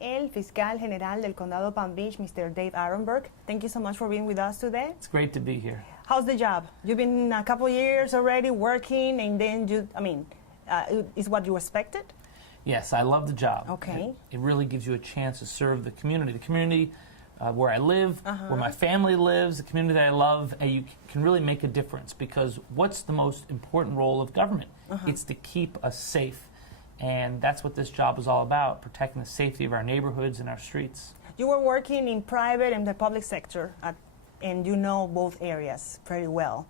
el fiscal general del condado of Palm Beach, Mr. Dave Aronberg. Thank you so much for being with us today. It's great to be here. How's the job? You've been a couple years already working, and then is what you expected? Yes, I love the job. Okay. It really gives you a chance to serve the community where I live, where my family lives, the community that I love, and you can really make a difference, because what's the most important role of government? It's to keep us safe, and that's what this job is all about, protecting the safety of our neighborhoods and our streets. You were working in private and the public sector, and you know both areas very well.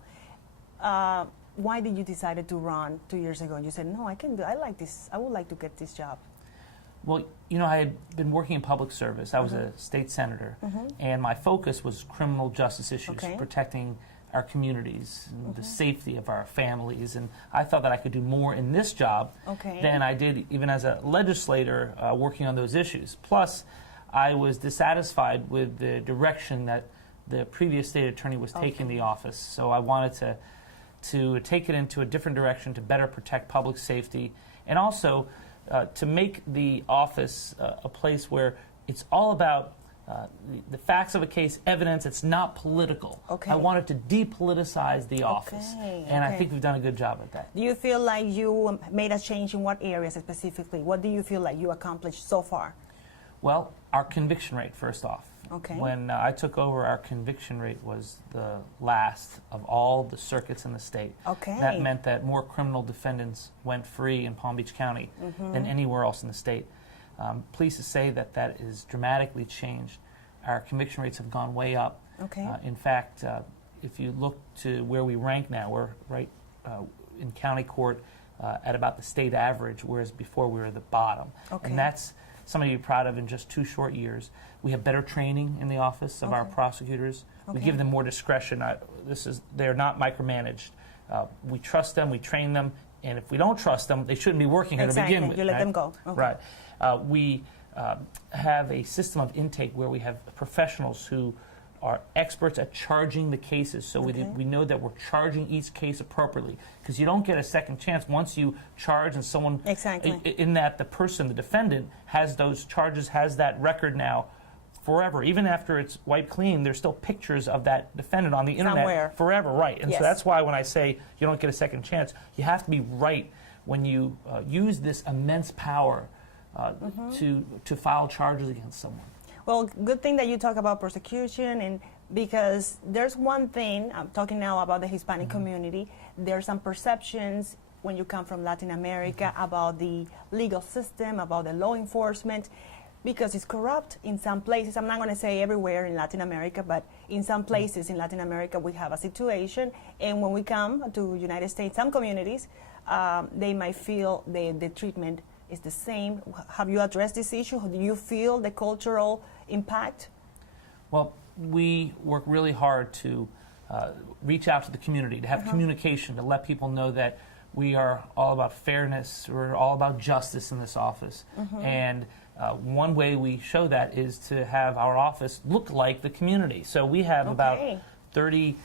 Why did you decide to run 2 years ago? And you said, no, I like this. I would like to get this job. Well, you know, I had been working in public service. I was a state senator, and my focus was criminal justice issues, protecting our communities, and the safety of our families, and I thought that I could do more in this job than I did even as a legislator working on those issues. Plus, I was dissatisfied with the direction that the previous state attorney was taking the office, so I wanted to take it into a different direction to better protect public safety, and also to make the office a place where it's all about the facts of a case, evidence. It's not political. I wanted to depoliticize the office, and I think we've done a good job at that. Do you feel like you made a change in what areas specifically? What do you feel like you accomplished so far? Well, our conviction rate, first off. When I took over, our conviction rate was the last of all the circuits in the state. That meant that more criminal defendants went free in Palm Beach County than anywhere else in the state. Pleased to say that that is dramatically changed. Our conviction rates have gone way up. In fact, if you look to where we rank now, we're right in county court at about the state average, whereas before we were at the bottom. And that's something to be proud of in just 2 short years. We have better training in the office of our prosecutors. We give them more discretion. They're not micromanaged. We trust them, we train them, and if we don't trust them, they shouldn't be working here to begin with. You let them go. Right. We have a system of intake where we have professionals who are experts at charging the cases, so we know that we're charging each case appropriately, because you don't get a second chance once you charge and someone in that the person, the defendant, has those charges, has that record now forever. Even after it's wiped clean, there's still pictures of that defendant on the internet forever, right? And so that's why when I say you don't get a second chance, you have to be right when you use this immense power to file charges against someone. Well, good thing that you talk about prosecution, and because there's one thing, I'm talking now about the Hispanic community, there's some perceptions when you come from Latin America about the legal system, about the law enforcement, because it's corrupt in some places. I'm not going to say everywhere in Latin America, but in some places in Latin America we have a situation, and when we come to United States, some communities, they might feel the treatment is the same. Have you addressed this issue? Do you feel the cultural impact? Well, we work really hard to reach out to the community, to have communication, to let people know that we are all about fairness, we're all about justice in this office. And one way we show that is to have our office look like the community. So we have about 36%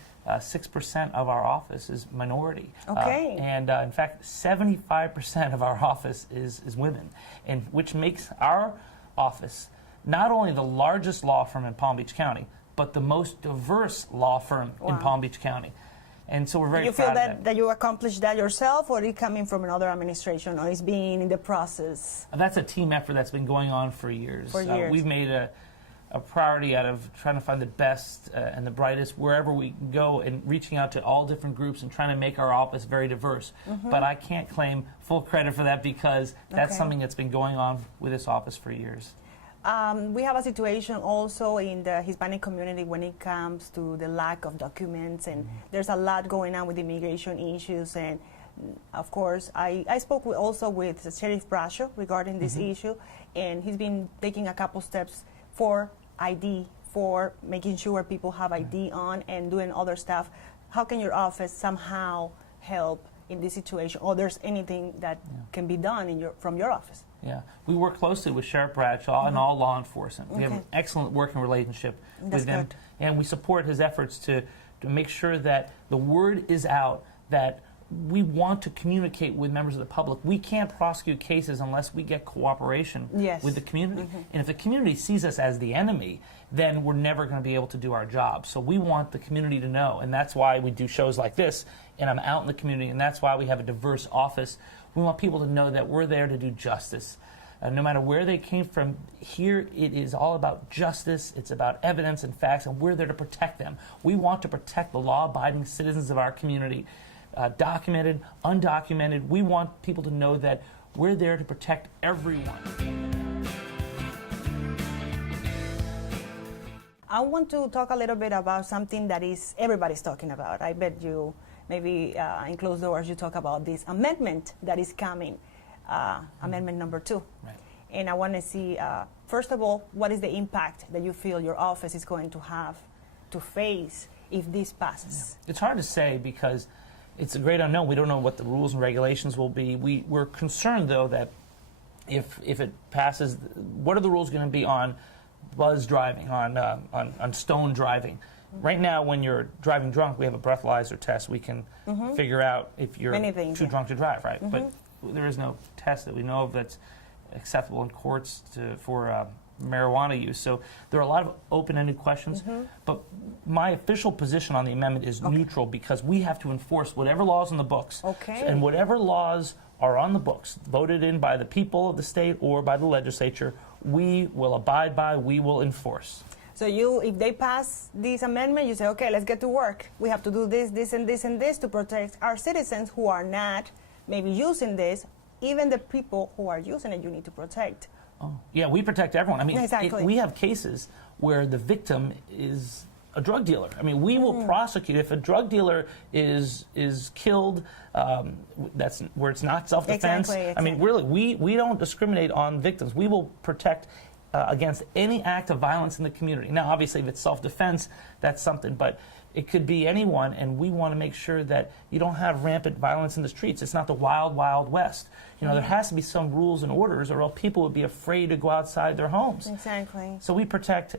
of our office is minority. And in fact, 75% of our office is women, and which makes our office not only the largest law firm in Palm Beach County, but the most diverse law firm in Palm Beach County. And so we're very proud of that. You feel that you accomplished that yourself, or is it coming from another administration, or is being in the process? That's a team effort that's been going on for years. We've made a priority out of trying to find the best and the brightest wherever we go, and reaching out to all different groups and trying to make our office very diverse. But I can't claim full credit for that, because that's something that's been going on with this office for years. We have a situation also in the Hispanic community when it comes to the lack of documents, and there's a lot going on with immigration issues. And of course, I spoke also with Sheriff Brascio regarding this issue, and he's been taking a couple steps for ID, for making sure people have ID on, and doing other stuff. How can your office somehow help in this situation, or there's anything that can be done from your office? Yeah, we work closely with Sheriff Bradshaw and all law enforcement. We have an excellent working relationship with them, and we support his efforts to make sure that the word is out that we want to communicate with members of the public. We can't prosecute cases unless we get cooperation with the community. And if the community sees us as the enemy, then we're never going to be able to do our job. So we want the community to know, and that's why we do shows like this, and I'm out in the community, and that's why we have a diverse office. We want people to know that we're there to do justice. No matter where they came from, here it is all about justice, it's about evidence and facts, and we're there to protect them. We want to protect the law-abiding citizens of our community, documented, undocumented. We want people to know that we're there to protect everyone. I want to talk a little bit about something that is everybody's talking about. I bet you, maybe in closed doors, you talk about this amendment that is coming. Amendment number 2. Right. And I want to see, first of all, what is the impact that you feel your office is going to have to face if this passes? Yeah. It's hard to say because it's a great unknown. We don't know what the rules and regulations will be. We're concerned, though, that if it passes, what are the rules going to be on buzz driving, on stone driving? Right now, when you're driving drunk, we have a breathalyzer test. We can figure out if you're too drunk to drive, right? But there is no test that we know of that's acceptable in courts for marijuana use. So there are a lot of open-ended questions. But my official position on the amendment is neutral because we have to enforce whatever laws on the books. And whatever laws are on the books, voted in by the people of the state or by the legislature, we will abide by, we will enforce. So if they pass this amendment, you say, okay, let's get to work. We have to do this, this, and this, and this to protect our citizens who are not maybe using this. Even the people who are using it, you need to protect. Oh, yeah, we protect everyone. I mean, exactly. We have cases where the victim is a drug dealer. I mean, we will prosecute if a drug dealer is killed. That's where it's not self-defense. Exactly. I mean, really, we don't discriminate on victims. We will protect against any act of violence in the community. Now, obviously, if it's self-defense, that's something, but it could be anyone, and we want to make sure that you don't have rampant violence in the streets. It's not the wild, wild west. You know, there has to be some rules and orders, or else people would be afraid to go outside their homes. Exactly. So we protect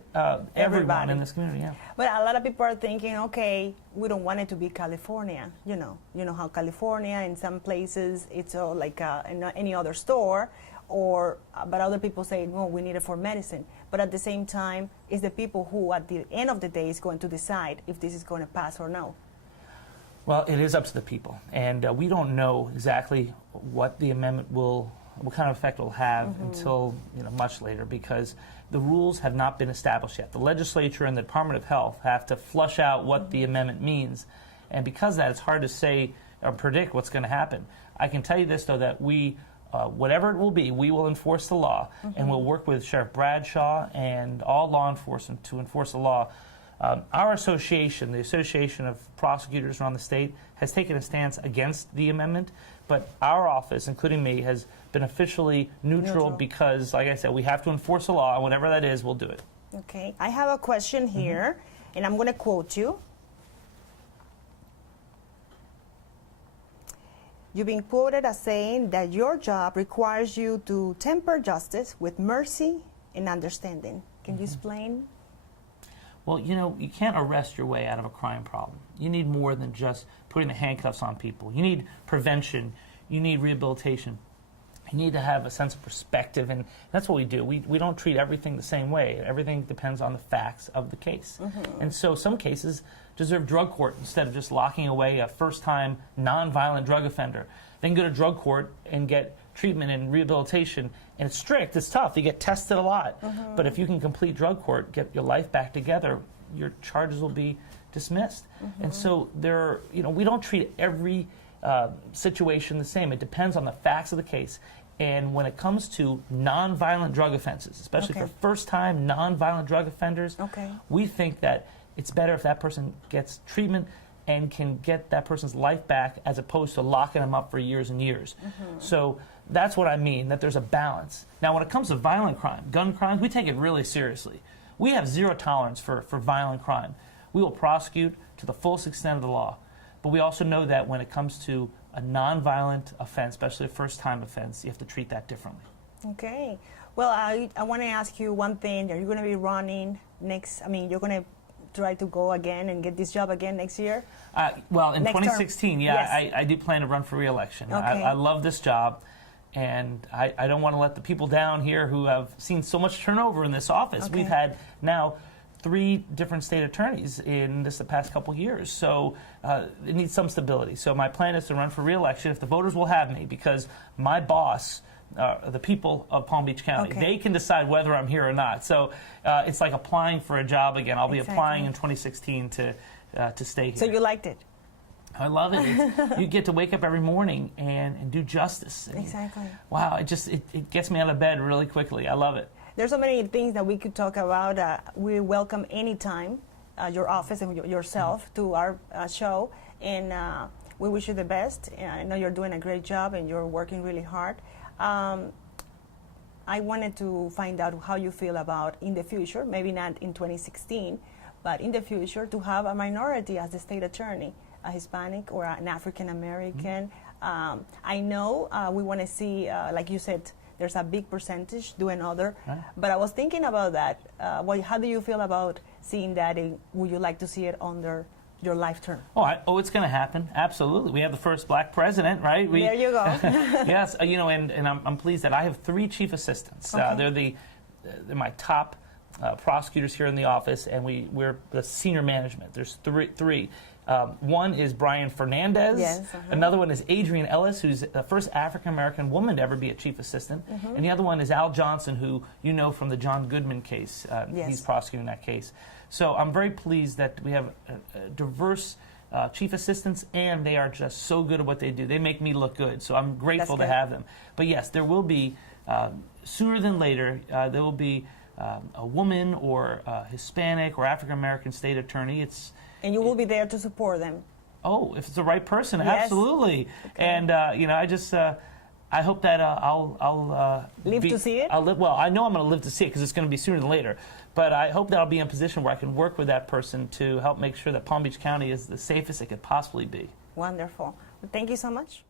everyone in this community, yeah. But a lot of people are thinking, okay, we don't want it to be California. You know how California, in some places, it's all like in any other store. But other people say, no, we need it for medicine. But at the same time, it's the people who, at the end of the day, is going to decide if this is going to pass or no. Well, it is up to the people. And we don't know exactly what the amendment what kind of effect it will have until much later, because the rules have not been established yet. The legislature and the Department of Health have to flush out what the amendment means. And because of that, it's hard to say or predict what's going to happen. I can tell you this, though, that whatever it will be, we will enforce the law, and we'll work with Sheriff Bradshaw and all law enforcement to enforce the law. Our association, the Association of Prosecutors around the state, has taken a stance against the amendment, but our office, including me, has been officially neutral because, like I said, we have to enforce the law, and whatever that is, we'll do it. Okay. I have a question here, and I'm going to quote you. You've been quoted as saying that your job requires you to temper justice with mercy and understanding. Can you explain? Well, you can't arrest your way out of a crime problem. You need more than just putting the handcuffs on people. You need prevention. You need rehabilitation. You need to have a sense of perspective, and that's what we do. We don't treat everything the same way. Everything depends on the facts of the case. And so some cases deserve drug court instead of just locking away a first-time nonviolent drug offender. They can go to drug court and get treatment and rehabilitation, and it's strict, it's tough, you get tested a lot. But if you can complete drug court, get your life back together, your charges will be dismissed. And so we don't treat every situation the same. It depends on the facts of the case. And when it comes to nonviolent drug offenses, especially for first-time nonviolent drug offenders, we think that it's better if that person gets treatment and can get that person's life back as opposed to locking them up for years and years. So that's what I mean, that there's a balance. Now, when it comes to violent crime, gun crimes, we take it really seriously. We have zero tolerance for violent crime. We will prosecute to the fullest extent of the law. But we also know that when it comes to a nonviolent offense, especially a first-time offense, you have to treat that differently. Okay. Well, I want to ask you one thing. Are you going to be running next? I mean, you're going to try to go again and get this job again next year? Well, in Next 2016, term. yeah, Yes. I do plan to run for re-election. Okay. I love this job, and I don't want to let the people down here who have seen so much turnover in this office. Okay. We've had now 3 different state attorneys in the past couple years, so it needs some stability. So my plan is to run for re-election if the voters will have me, because my boss, the people of Palm Beach County, Okay. they can decide whether I'm here or not. So it's like applying for a job again. I'll be applying in 2016 to stay here. So you liked it? I love it. You get to wake up every morning and do justice. And, Exactly. wow, it gets me out of bed really quickly. I love it. There's so many things that we could talk about. We welcome anytime your office and yourself to our show, and we wish you the best. I know you're doing a great job and you're working really hard. I wanted to find out how you feel about in the future, maybe not in 2016, but in the future, to have a minority as the state attorney, a Hispanic or an African American. I know we want to see, like you said, there's a big percentage doing other, but I was thinking about that. How do you feel about seeing that? Would you like to see it under your life term? Oh, it's going to happen. Absolutely. We have the first black president, right? There you go. Yes, and I'm pleased that I have 3 chief assistants. Okay. They're my top prosecutors here in the office, and we're the senior management. There's three. One is Brian Fernandez. Yes, Another one is Adrienne Ellis, who's the first African-American woman to ever be a chief assistant. And the other one is Al Johnson, who you know from the John Goodman case. Yes. He's prosecuting that case. So I'm very pleased that we have a diverse chief assistants, and they are just so good at what they do. They make me look good, so I'm grateful to have them. But yes, there will be, sooner than later, there will be a woman or a Hispanic or African-American state attorney. And you will be there to support them. Oh, if it's the right person, Yes. Absolutely. Okay. And I hope that I'll live to see it. Well, I know I'm going to live to see it because it's going to be sooner than later. But I hope that I'll be in a position where I can work with that person to help make sure that Palm Beach County is the safest it could possibly be. Wonderful. Well, thank you so much.